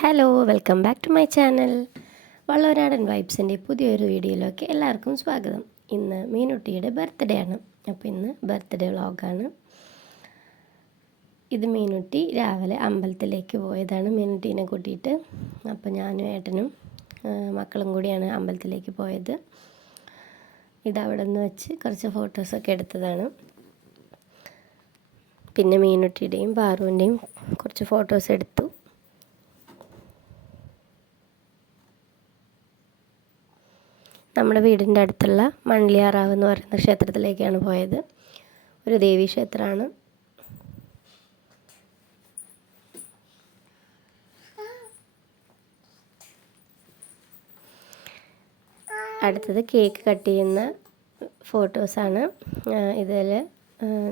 Hello welcome back to my channel. Vallavanadan വൈബ്സിൻ്റെ പുതിയൊരു വീഡിയോയിലേക്ക് എല്ലാവർക്കും സ്വാഗതം. ഇന്ന് മീനുട്ടിയുടെ ബർത്ത്ഡേ ആണ്. അപ്പോൾ ഇന്ന് ബർത്ത്ഡേ വ്ളോഗാണ്. ഇത് മീനുട്ടി രാവിലെ അമ്പലത്തിലേക്ക് പോയതാണ് മീനുട്ടീനെ കൂട്ടിയിട്ട്. അപ്പോൾ ഞാനും ഏട്ടനും മക്കളും കൂടിയാണ് അമ്പലത്തിലേക്ക് പോയത്. ഇതവിടെ നിന്ന് വെച്ച് കുറച്ച് ഫോട്ടോസൊക്കെ എടുത്തതാണ്. പിന്നെ മീനുട്ടിയുടെയും പാറുവിൻ്റെയും കുറച്ച് ഫോട്ടോസ് എടുത്തു. നമ്മുടെ വീടിൻ്റെ അടുത്തുള്ള മണ്ണിലിയാറാവ് എന്ന് പറയുന്ന ക്ഷേത്രത്തിലേക്കാണ് പോയത്. ഒരു ദേവീ ക്ഷേത്രമാണ്. അടുത്തത് കേക്ക് കട്ട് ചെയ്യുന്ന ഫോട്ടോസാണ്. ഇതിൽ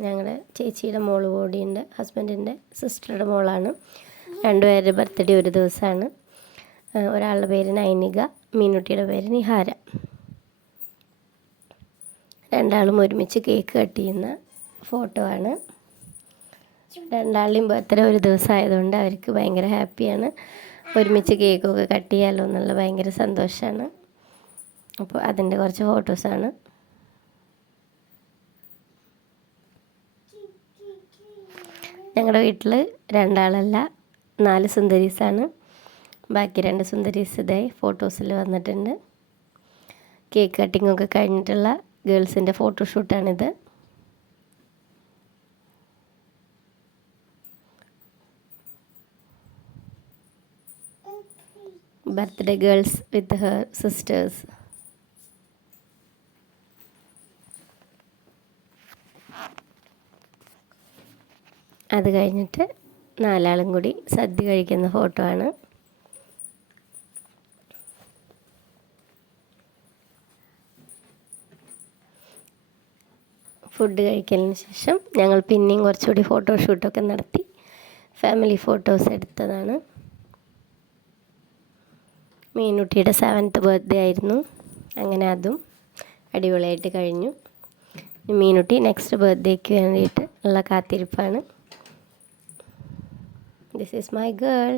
ഞങ്ങളുടെ ചേച്ചിയുടെ മോള് കൂടിയുണ്ട്, ഹസ്ബൻഡിൻ്റെ സിസ്റ്ററുടെ മോളാണ്. രണ്ടുപേരുടെ ബർത്ത്ഡേ ഒരു ദിവസമാണ്. ഒരാളുടെ പേര് നൈനിക, മീനുട്ടിയുടെ പേര് നിഹാര. രണ്ടാളും ഒരുമിച്ച് കേക്ക് കട്ട് ചെയ്യുന്ന ഫോട്ടോ ആണ്. രണ്ടാളുടെയും ബർത്ത്ഡേ ഒരു ദിവസം ആയതുകൊണ്ട് അവർക്ക് ഭയങ്കര ഹാപ്പിയാണ്. ഒരുമിച്ച് കേക്കൊക്കെ കട്ട് ചെയ്യാമല്ലോ എന്നുള്ള ഭയങ്കര സന്തോഷമാണ്. അപ്പോൾ അതിൻ്റെ കുറച്ച് ഫോട്ടോസാണ്. ഞങ്ങളുടെ വീട്ടിൽ രണ്ടാളല്ല 4 സുന്ദരീസാണ്. ബാക്കി 2 സുന്ദരീസ് ഇതായി ഫോട്ടോസിൽ വന്നിട്ടുണ്ട്. കേക്ക് കട്ടിങ്ങൊക്കെ കഴിഞ്ഞിട്ടുള്ള ഗേൾസിൻ്റെ ഫോട്ടോഷൂട്ടാണിത്. Birthday girls with her sisters. അത് കഴിഞ്ഞിട്ട് 4 ആളും കൂടി സദ്യ കഴിക്കുന്ന ഫോട്ടോ ആണ്. ഫുഡ് കഴിക്കലിന് ശേഷം ഞങ്ങൾ പിന്നെയും കുറച്ചുകൂടി ഫോട്ടോഷൂട്ടൊക്കെ നടത്തി ഫാമിലി ഫോട്ടോസ് എടുത്തതാണ്. മീനുട്ടിയുടെ 7th ബർത്ത്ഡേ ആയിരുന്നു. അങ്ങനെ അതും അടിപൊളിയായിട്ട് കഴിഞ്ഞു. മീനുട്ടി നെക്സ്റ്റ് ബർത്ത്ഡേക്ക് വേണ്ടിയിട്ട് ഉള്ള കാത്തിരിപ്പാണ്. This is my girl.